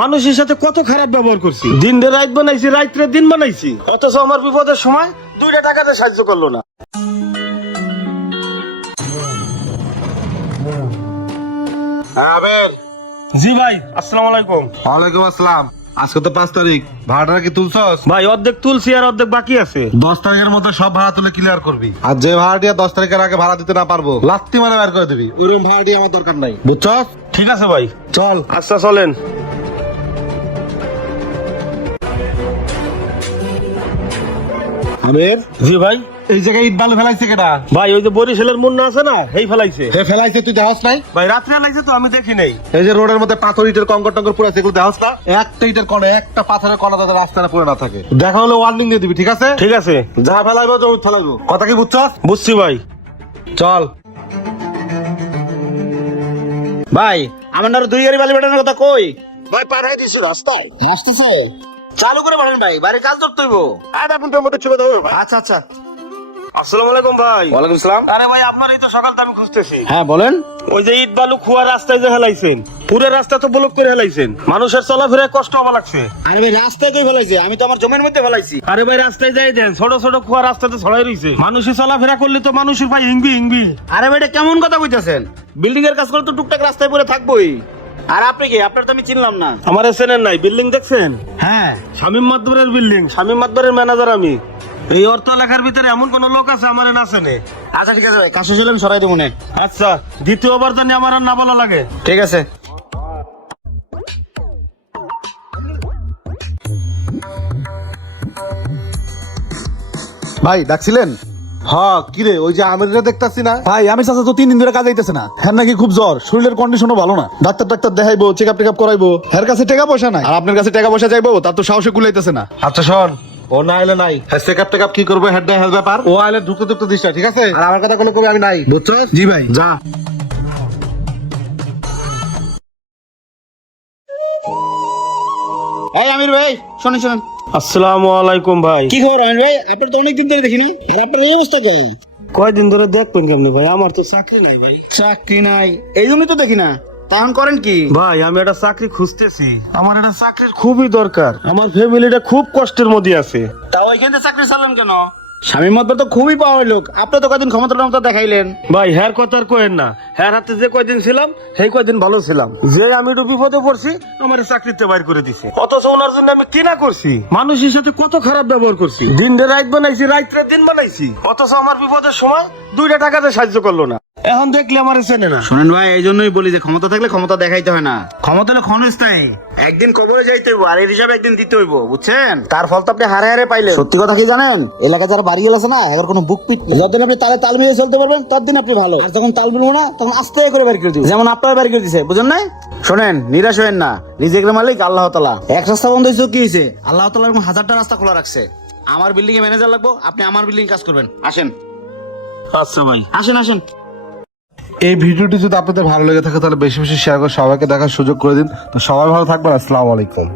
মানুষের সাথে কত খারাপ ব্যবহার করছি, দিন রাত বানাইছি, রাত্রে দিন বানাইছি, অথচ আমার বিপদের সময় 2টা টাকাতে সাহায্য করলো না। জি ভাই, আসসালামু আলাইকুম। ওয়ালাইকুম আসসালাম। আজকে তো 5 তারিখ, ভাড়াটা কি তুলছস? ভাই অর্ধেক তুলছি আর অর্ধেক বাকি আছে। 10 তারিখের মধ্যে সব ভাড়া তুলে ক্লিয়ার করবি। আর যে ভাড়াটিয়া 10 তারিখের আগে ভাড়া দিতে না পারবো, লাত্তি মারে বের করে দিবি। ওইরকম ভাড়াটি আমার দরকার নাই, বুঝছস? ঠিক আছে ভাই, চল। আচ্ছা চলেন। আমির, জি ভাই। এই জায়গায় ইট বালু ফেলাইছে কেডা? ভাই ওই যে বরিশালের মুন্না আছে না, এই ফেলাইছে। হে ফেলাইছে, তুই দেখাস নাই? ভাই রাত্রে লাগছে তো, আমি দেখি নাই। এই যে রোডের মধ্যে পাথর ইটের কঙ্কর টঙ্কর পুরো সেগুলো দেখাস না? একটা ইটের কোণে একটা পাথরের কণা যাতে রাস্তাটা পুরো না থাকে, দেখা হলে ওয়ার্নিং দিয়ে দিবি, ঠিক আছে? ঠিক আছে, যা ফেলাইবো জরুর ফেলাইবো, কথা কি বুঝছস? বুঝছি ভাই। চল। ভাই আমার না 2 গাড়ি বালি বেটানোর কথা কই? ভাই পার হয়ে দিছি রাস্তায়। আসতেছে, চালু করে বলেন ভাই, বাড়ির কাজ ধরতে হইব। আধা ঘন্টার মধ্যে চলে যাবে ভাই। আচ্ছা আচ্ছা। আসসালামু আলাইকুম ভাই। ওয়ালাইকুম সালাম। আরে ভাই আপনার এই তো সকাল তো আমি খুঁজতেছি। হ্যাঁ বলেন। ওই যে ইট বালু খুয়া রাস্তায় যে হেলাইছেন, পুরো রাস্তা তো ব্লক করে হেলাইছেন, মানুষের চলাফেরায় কষ্ট হওয়া লাগছে। আরে ভাই রাস্তায় কই ফেলাইছে? আমি তো আমার জমির মধ্যে ফেলাইছি। আরে ভাই রাস্তায় যাই দেন, ছোট ছোট খুয়া রাস্তাতে ছড়াই রইছে, মানুষের চলাফেরা করলে তো মানুষের ভাই হিংবি হিংবি। আরে ভাই এটা কেমন কথা কইতাছেন? বিল্ডিং এর কাজ করলে তো টুকটাক রাস্তায় পড়ে থাকবোই। আর আপনি কি? আপনার তো আমি চিনলাম না। আমার চেনেন নাই? বিল্ডিং দেখছেন? হ্যাঁ। শামীম মাদবরের বিল্ডিং, শামীম মাদবরের ম্যানেজার আমি। এই অর্থ এলাকার ভিতরে এমন কোন লোক আছে আমার না চেনে? আচ্ছা ঠিক আছে ভাই, কাজ শেষ হলে আমি সরাই দেবো না। আচ্ছা, দ্বিতীয়বার জানি আমার আর না বলা লাগে। ঠিক আছে। ভাই ডাকছিলেন? হ্যাঁ, কিরে ওই যে আমিররা দেখতাছি না? ভাই আমি চাচা তো 3 দিন ধরে কাজ আইতেছে না, হ্যাঁ নাকি খুব জ্বর, শরীরের কন্ডিশনও ভালো না, ডাক্তার ডাক্তার দেখাইবো, চেক আপ টেক আপ করাইবো, এর কাছে টাকা পয়সা নাই, আর আপনার কাছে টাকা পয়সা চাইবো তার তো সাহসে কুলাইতেছে না। আচ্ছা শোন, ও না এলে নাই, হ্যাঁ চেক আপ টেক আপ কি করবো হেড বাই হেড ব্যাপার, ও আইলে ঢুকতে ঢুকতে দিস না, ঠিক আছে? আর আমার কথা কোনো করে আমি নাই, বুঝছস? জি ভাই। যা। এই আমির ভাই শুনেন শুনেন। আসসালামু আলাইকুম ভাই। কি খবর আমির ভাই? আপনার তো অনেকদিন ধরে দেখিনি, আর আপনার এই অবস্থা কই? কয়দিন ধরে দেখবেন কেমনে ভাই? আমার তো চাকরি নাই ভাই। চাকরি নাই এই জন্যই তো দেখি না। তখন করেন কি? ভাই আমি একটা চাকরি খুঁজতেছি, আমার একটা চাকরির খুবই দরকার, আমার ফ্যামিলিটা খুব কষ্টের মধ্যে আছে। তাও ওইখান থেকে চাকরি চালাম কেন? স্বামী মত তো খুবই পাওয়ার লোক, আপনি তো কদিন ক্ষমতা দেখাইলেন। ভাই হ্যার কথা আর কোয়েন না, হ্যার হাতে যে কয়দিন ছিলাম সেই কয়দিন ভালো ছিলাম, যে আমি একটু বিপদে পড়ছি আমার চাকরিতে বাইর করে দিছে, অথচ ওনার জন্য আমি কি না করছি, মানুষের সাথে কত খারাপ ব্যবহার করছি, দিন রাত বানাইছি, রাত্রে দিন বানাইছি, অথচ আমার বিপদের সময় 2টা টাকাতে সাহায্য করলো না। এখন দেখলে আমার চেনে না। শোনেন ভাই, এই জন্যই বলি যে ক্ষমতা থাকলে ক্ষমতা দেখাইতে হয় না, ক্ষমতা হলে ক্ষণস্থায়ী, একদিন কবরে যাইতে হইব, আর এর হিসাবে একদিন দিতে হইব, বুঝছেন? তার ফল তো আপনি হারে হারে পাইলেন। সত্যি কথা কি জানেন, এলাকায় যারা বাড়ি গেল আছে না, এবার কোনো বুক পিট নেই। যতদিন আপনি তালে তাল মিলিয়ে চলতে পারবেন ততদিন আপনি ভালো, আর যখন তাল মিলবো না তখন আস্তে করে বের করে দিব, যেমন আপনার বের করে দিছে, বুঝেন না? শোনেন, নিরাশ হয়েন না, রিজিকের মালিক আল্লাহ তাআলা। এক রাস্তা বন্ধ হয়েছে কি হয়েছে? আল্লাহ তাআলা এরকম 1000টা রাস্তা খোলা রাখছে। আমার বিল্ডিং এ ম্যানেজার লাগবো, আপনি আমার বিল্ডিং কাজ করবেন, আসেন। আচ্ছা ভাই, আসেন আসেন। এই ভিডিওটি যদি আপনাদের ভালো লেগে থাকে তাহলে বেশি বেশি শেয়ার করে সবাইকে দেখার সুযোগ করে দিন। তো সবাই ভালো থাকবেন, আসসালামু আলাইকুম।